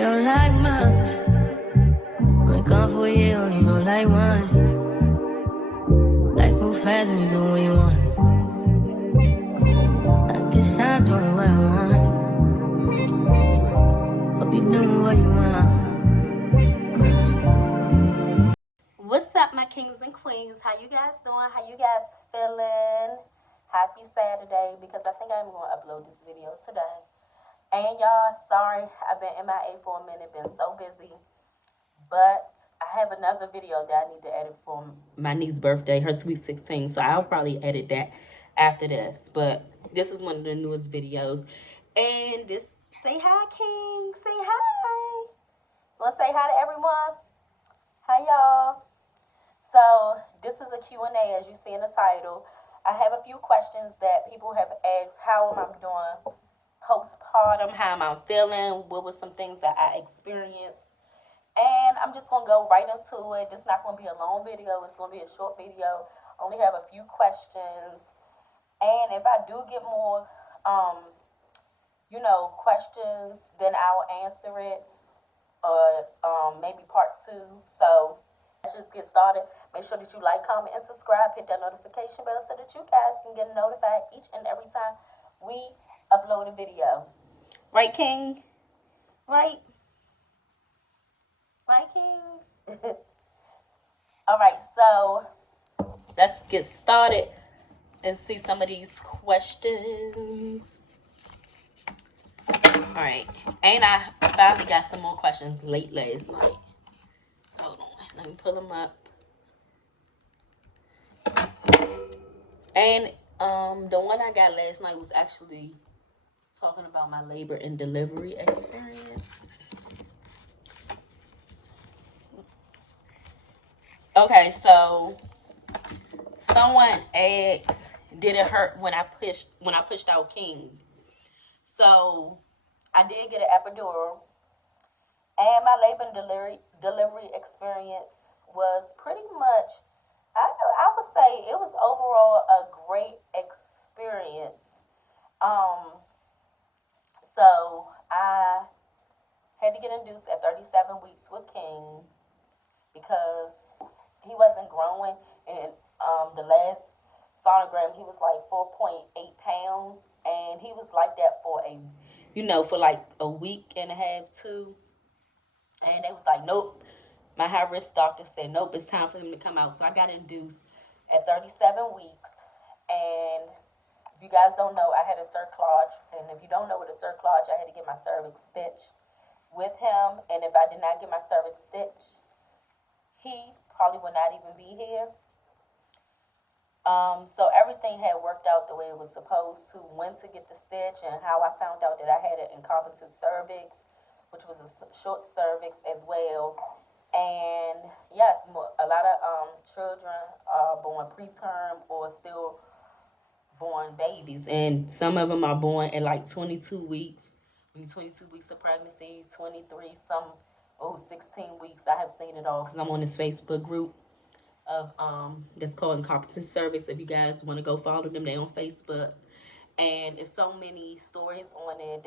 feel like months. Been gone for a year, only go like once. Life move fast when you do what you want. At this time, doing what I want. Hope you doing what you want. What's up, my kings and queens? How you guys doing? How you guys feeling? Happy Saturday, because I think I'm going to upload this video today. And y'all, sorry, I've been MIA for a minute, been so busy. But I have another video that I need to edit for my niece's birthday, her sweet 16. So I'll probably edit that after this. But this is one of the newest videos. And this, say hi, King. Say hi. You want to say hi to everyone? Hi, y'all. So this is a Q&A, as you see in the title. I have a few questions that people have asked. How am I doing postpartum? How am I feeling? What were some things that I experienced? And I'm just going to go right into it. This is not going to be a long video. It's going to be a short video. I only have a few questions. And if I do get more, questions, then I'll answer it. Maybe part 2. So let's just get started. Make sure that you like, comment, and subscribe. Hit that notification bell so that you guys can get notified each and every time we upload a video. Right, King? Right? Right, King? All right, so let's get started and see some of these questions. All right, and I finally got some more questions late last night. Hold on, let me pull them up. And the one I got last night was actually talking about my labor and delivery experience. Okay, so someone asked, did it hurt when I pushed out King? So I did get an epidural, and my labor and delivery experience was pretty much, I would say it was overall a great experience. So I had to get induced at 37 weeks with King because he wasn't growing. And the last sonogram, he was like 4.8 pounds, and he was like that for like a week and a half, 2. And they was like, nope. My high-risk doctor said, nope, it's time for him to come out. So I got induced at 37 weeks. And if you guys don't know, I had a cerclage. And if you don't know what a cerclage, I had to get my cervix stitched with him. And if I did not get my cervix stitched, he probably would not even be here. So everything had worked out the way it was supposed to. When to get the stitch and how I found out that I had an incompetent cervix, which was a short cervix as well. And yes, a lot of children are born preterm or still born babies, and some of them are born at like 22 weeks. 22 weeks of pregnancy, 23, 16 weeks. I have seen it all because I'm on this Facebook group of that's called Incompetent Cervix. If you guys want to go follow them, they're on Facebook, and it's so many stories on there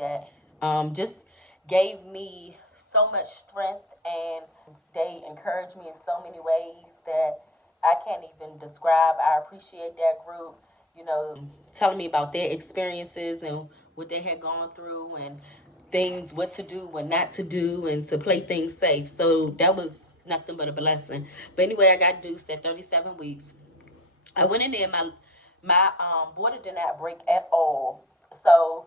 that just gave me so much strength, and they encouraged me in so many ways that I can't even describe. I appreciate that group, telling me about their experiences and what they had gone through and things, what to do, what not to do, and to play things safe. So that was nothing but a blessing. But anyway, I got induced at 37 weeks. I went in there, my border did not break at all. So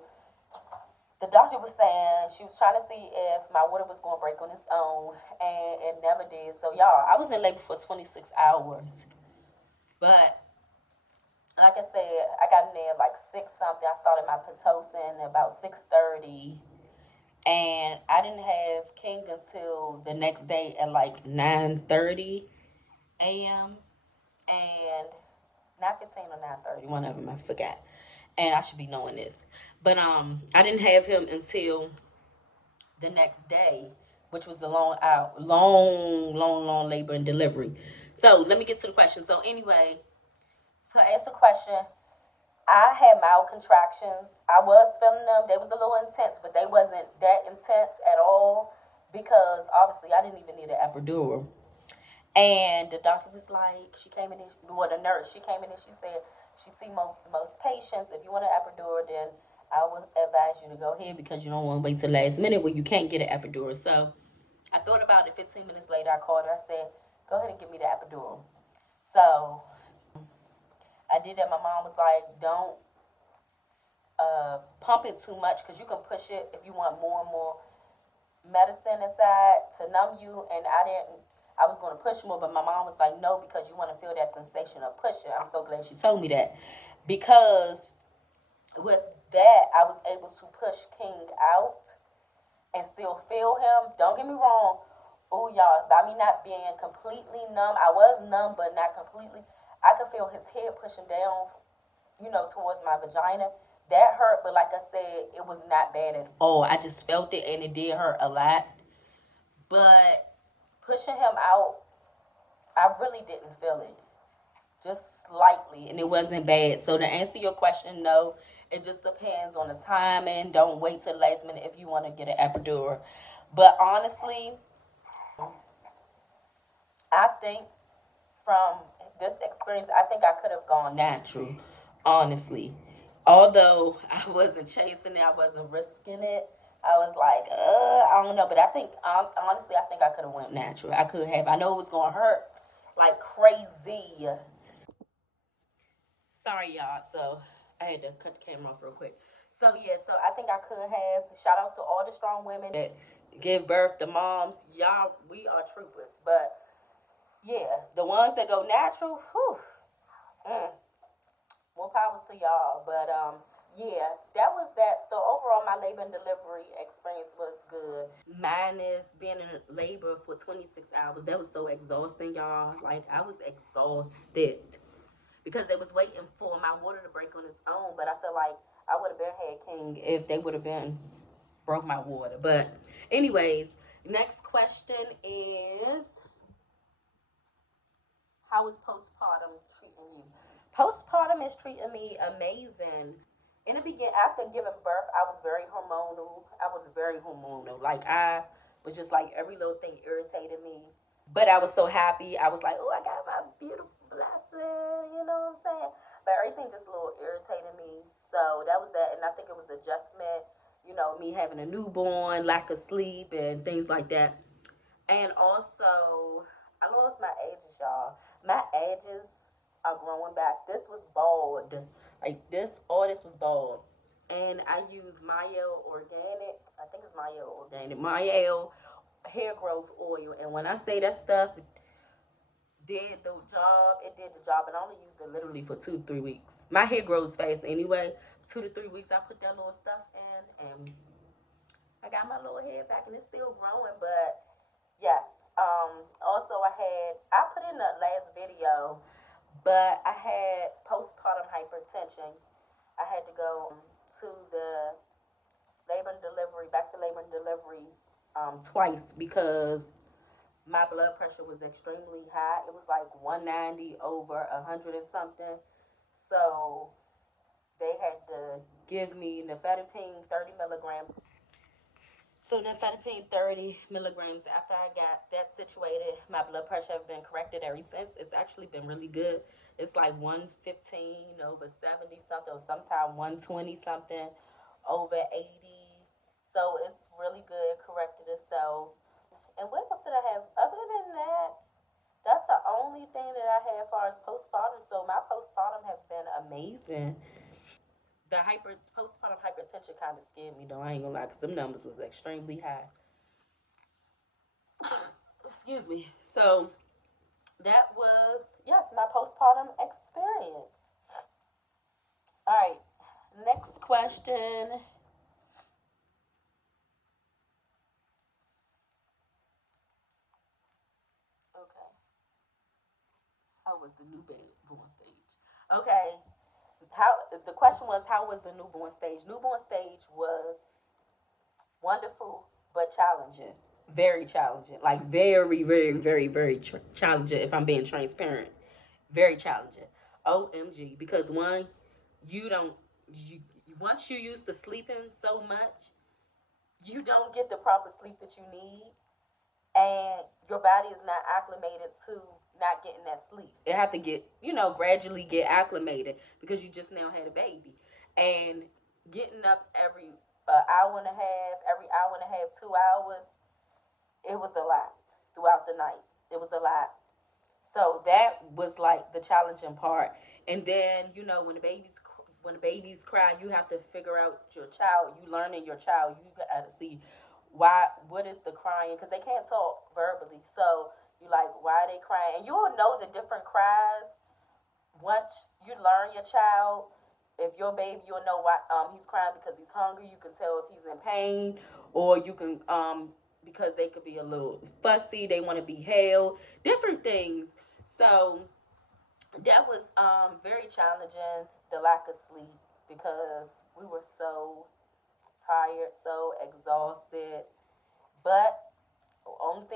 the doctor was saying she was trying to see if my water was going to break on its own, and it never did. So y'all, I was in labor for 26 hours. But like I said, I got in there like 6 something. I started my Pitocin about 6:30. And I didn't have King until the next day at like 9:30 a.m. And 9:15 or 9:30, one of them, I forgot. And I should be knowing this. But I didn't have him until the next day, which was a long labor and delivery. So let me get to the question. So anyway, to answer the question, I had mild contractions. I was feeling them. They was a little intense, but they wasn't that intense at all. because obviously I didn't even need an epidural. And the doctor was like, she came in, well, the nurse, she came in and she said, she see most patients. If you want an epidural, then I would advise you to go ahead because you don't want to wait till the last minute when you can't get an epidural. So I thought about it. 15 minutes later, I called her. I said, go ahead and give me the epidural. So I did that. My mom was like, don't pump it too much because you can push it if you want more and more medicine inside to numb you. And I was going to push more, but my mom was like, no, because you want to feel that sensation of pushing. I'm so glad she told me that, because with that, I was able to push King out and still feel him. Don't get me wrong. Oh, y'all, by me not being completely numb, I was numb, but not completely. I could feel his head pushing down, towards my vagina. That hurt, but like I said, it was not bad at all. I just felt it, and it did hurt a lot. But pushing him out, I really didn't feel it. Just slightly, and it wasn't bad. So to answer your question, no, it just depends on the timing. Don't wait till the last minute if you want to get an epidural. But honestly, I think from this experience, I think I could have gone natural, honestly. Although I wasn't chasing it, I wasn't risking it. I was like, I don't know. But I think, honestly, I think I could have went natural. I could have. I know it was going to hurt like crazy. Sorry, y'all. So I had to cut the camera off real quick. So yeah, so I think I could have. Shout out to all the strong women that give birth, the moms. Y'all, we are troopers. But yeah, the ones that go natural, whew, mm, more power to y'all. But yeah, that was that. So overall, my labor and delivery experience was good. Minus being in labor for 26 hours, that was so exhausting, y'all. Like I was exhausted because they was waiting for my water to break on its own. But I feel like I would have been had King if they would have been broke my water. But anyways, next question is, how is postpartum treating you? Postpartum is treating me amazing. In the beginning, after giving birth, I was very hormonal. I was very hormonal. Like I was just like every little thing irritated me. But I was so happy. I was like, oh, I got my beautiful blessing. You know what I'm saying? But everything just a little irritated me. So that was that. And I think it was adjustment, me having a newborn, lack of sleep, and things like that. And also, I lost my edges, y'all. My edges are growing back. This was bald. Like this, all this was bald. And I use Mayo Organic. I think it's Mayo Organic. Mayo hair growth oil. And when I say that stuff did the job, it did the job. And I only used it literally for 2 to 3 weeks. My hair grows fast anyway. 2 to 3 weeks, I put that little stuff in, and I got my little head back, and it's still growing. But yes. Also, I put in the last video, but I had postpartum hypertension. I had to go to the labor and delivery, back to labor and delivery, twice because my blood pressure was extremely high. It was like 190 over 100 and something. So they had to give me nifedipine 30 milligrams. So nifedipine 30 milligrams. After I got that situated, my blood pressure has been corrected ever since. It's actually been really good. It's like 115 over 70 something, or sometimes 120 something over 80. So it's really good, corrected itself. And what else did I have? Other than that, that's the only thing that I had as far as postpartum. So my postpartum has been amazing. The postpartum hypertension kind of scared me though. I ain't gonna lie, because them numbers was extremely high. Excuse me. So that was, yes, my postpartum experience. All right, next question. Okay, how was the newborn stage? Okay, how the question was, how was the newborn stage? Newborn stage was wonderful but challenging. Very challenging. Like very, very, very, very challenging. If I'm being transparent, very challenging. OMG, because one, you don't you once you're used to sleeping so much, you don't get the proper sleep that you need, and your body is not acclimated to not getting that sleep. It have to get, gradually get acclimated because you just now had a baby. And getting up every hour and a half, every hour and a half, 2 hours, it was a lot throughout the night. It was a lot. So that was like the challenging part. And then, when the babies cry, you have to figure out your child. You learning your child. You got to see what is the crying, because they can't talk verbally. So you like, why are they crying? And you will know the different cries once you learn your child. If your baby, you'll know why he's crying because he's hungry. You can tell if he's in pain, or you can because they could be a little fussy. They want to be held. Different things. So that was very challenging. The lack of sleep, because we were so tired, so exhausted. But only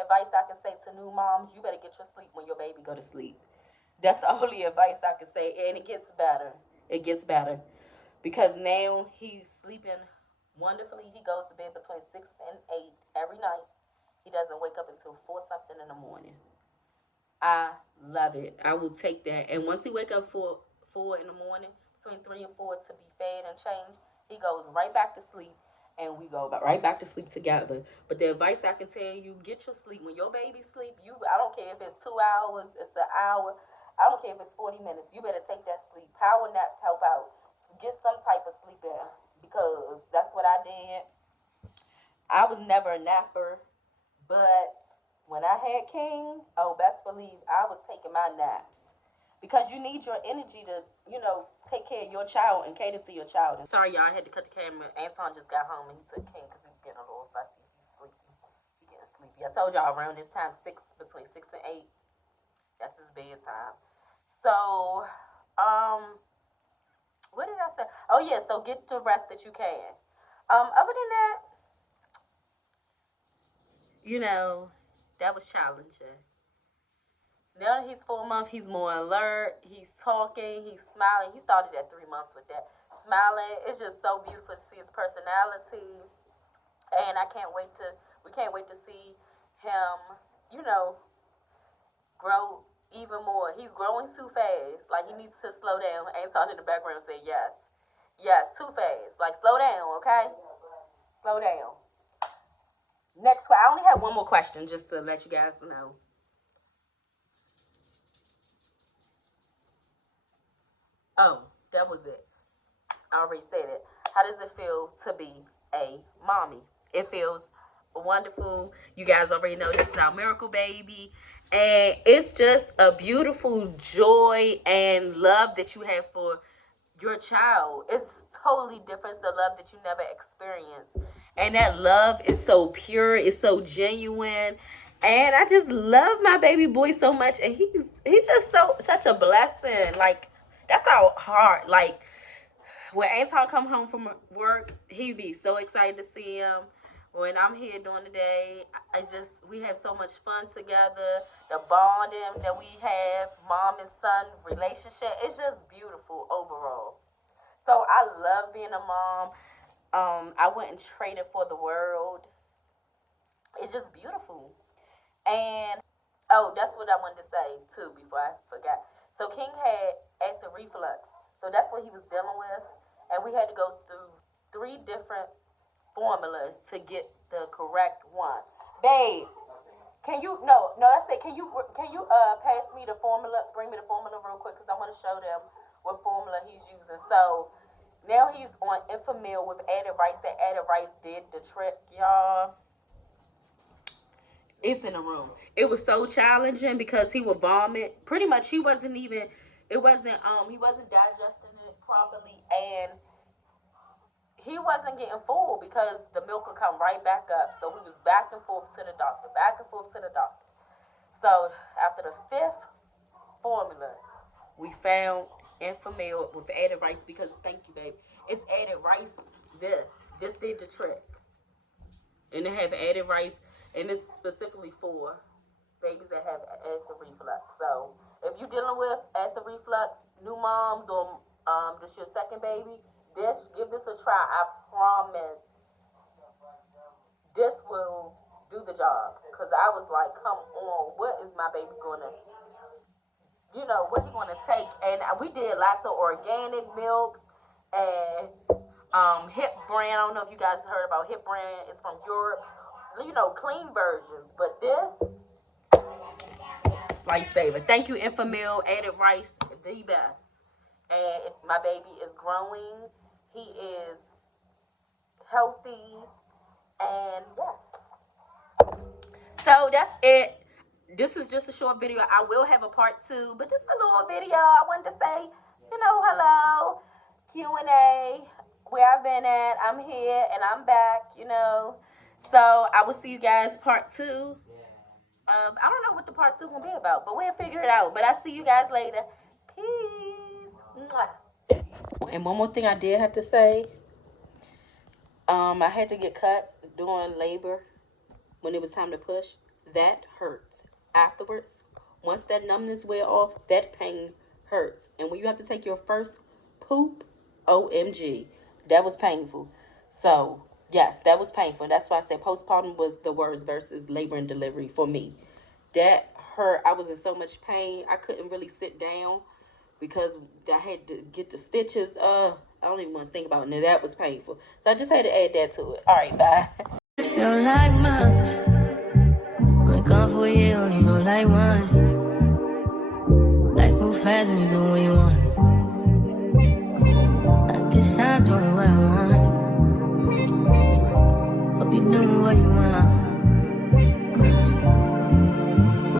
advice I can say to new moms: you better get your sleep when your baby go to sleep. That's the only advice I can say, and it gets better. It gets better because now he's sleeping wonderfully. He goes to bed between 6 and 8 every night. He doesn't wake up until 4 something in the morning. I love it. I will take that. And once he wake up for 4 in the morning, between 3 and 4 to be fed and changed, he goes right back to sleep, and we go right back to sleep together. But the advice I can tell you: get your sleep when your baby sleep. I don't care if it's 2 hours, it's an hour. I don't care if it's 40 minutes. You better take that sleep. Power naps help out. Get some type of sleep in, because that's what I did. I was never a napper, but when I had King, oh, best believe I was taking my naps, because you need your energy to, take care of your child and cater to your child. And sorry, y'all, I had to cut the camera. Anton just got home and he took King because he was getting a little fussy. He's sleepy. He's getting sleepy. I told y'all around this time, between 6 and 8, that's his bedtime. So, what did I say? Oh yeah, so get the rest that you can. Other than that, that was challenging. Now that he's 4 months, he's more alert. He's talking. He's smiling. He started at 3 months with that smiling. It's just so beautiful to see his personality, and we can't wait to see him, grow even more. He's growing too fast. Like, he needs to slow down. Anton in the background saying yes, yes, too fast. Like, slow down, okay? Slow down. Next, I only have one more question just to let you guys know. Oh, that was it. I already said it. How does it feel to be a mommy? It feels wonderful. You guys already know this is our miracle baby. And it's just a beautiful joy and love that you have for your child. It's totally different. It's the love that you never experienced. And that love is so pure, it's so genuine. And I just love my baby boy so much. And he's just such a blessing. Like, that's our heart. Like, when Anton come home from work, he be so excited to see him. When I'm here during the day, we have so much fun together. The bonding that we have, mom and son relationship, it's just beautiful overall. So I love being a mom. I wouldn't trade it for the world. It's just beautiful. And oh, that's what I wanted to say too before I forgot. So King had acid reflux. So that's what he was dealing with. And we had to go through 3 different formulas to get the correct one. Babe, can you I said, can you pass me the formula, bring me the formula real quick, because I want to show them what formula he's using. So now he's on Enfamil with added rice. That added rice did the trick, y'all. It's in the room. It was so challenging because he would vomit. Pretty much he wasn't digesting it properly, and he wasn't getting full because the milk would come right back up. So we was back and forth to the doctor, back and forth to the doctor. So after the 5th formula, we found Enfamil with added rice, because thank you, babe. It's added rice. This did the trick. And they have added rice, and it's specifically for babies that have acid reflux. So if you're dealing with acid reflux, new moms, or this your second baby, give this a try. I promise this will do the job. Because I was like, come on, what is my baby going to, what he going to take? And we did lots of organic milks and Hip brand. I don't know if you guys heard about Hip brand. It's from Europe. Clean versions. But this, lifesaver. Thank you, Infamil. Added rice, the best. And my baby is growing. He is healthy. And yes. So that's it. This is just a short video. I will have a part 2, but this is a little video. I wanted to say, hello, Q&A, where I've been at. I'm here and I'm back, So I will see you guys part 2. I don't know what the part 2 gonna be about, but we'll figure it out. But I'll see you guys later. Peace. Mwah. And one more thing I did have to say. I had to get cut during labor when it was time to push. That hurts. Afterwards, once that numbness wear off, that pain hurts. And when you have to take your first poop, OMG, that was painful. So, yes, that was painful. That's why I said postpartum was the worst versus labor and delivery for me. That hurt. I was in so much pain. I couldn't really sit down because I had to get the stitches. I don't even want to think about it. That was painful. So I just had to add that to it. All right, bye. If you like months, we're gone for a year, only go like once. Life move fast when you do what you want. At this time, doing what I want. Hope you doing what you want.